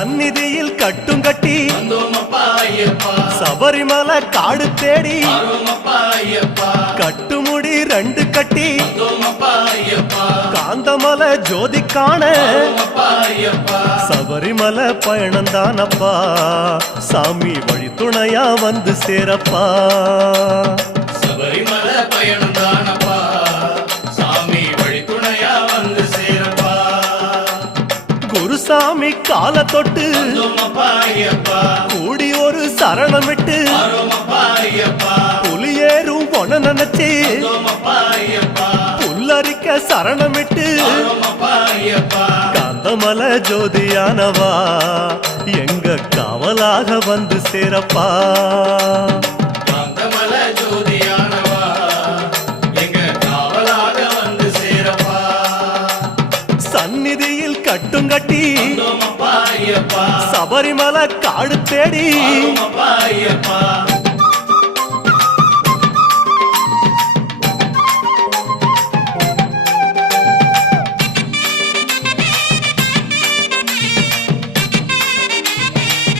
சந்நிதியில் கட்டும் கட்டி சபரிமலை காடு தேடி கட்டுமுடி 2 கட்டி காந்தமலை ஜோதி காண சபரிமலை பயணந்தானப்பா சாமி வழி துணையா வந்து சேரப்பா சபரிமலை பயணந்தானப்பா சாமி வழி துணையா வந்து சேரப்பா குருசாமி கால தொட்டு கூடி ஒரு சரணமிட்டு புலியேறும் பொன நினைச்சு புல்லரிக்க சரணமிட்டு காந்தமலை ஜோதியானவா எங்க காவலாக வந்து சேரப்பா காந்தமலை ஜோதியானவா எங்க காவலாக வந்து சேரப்பா சந்நிதியில் கட்டும் கட்டி சபரிமலை காடு தேடி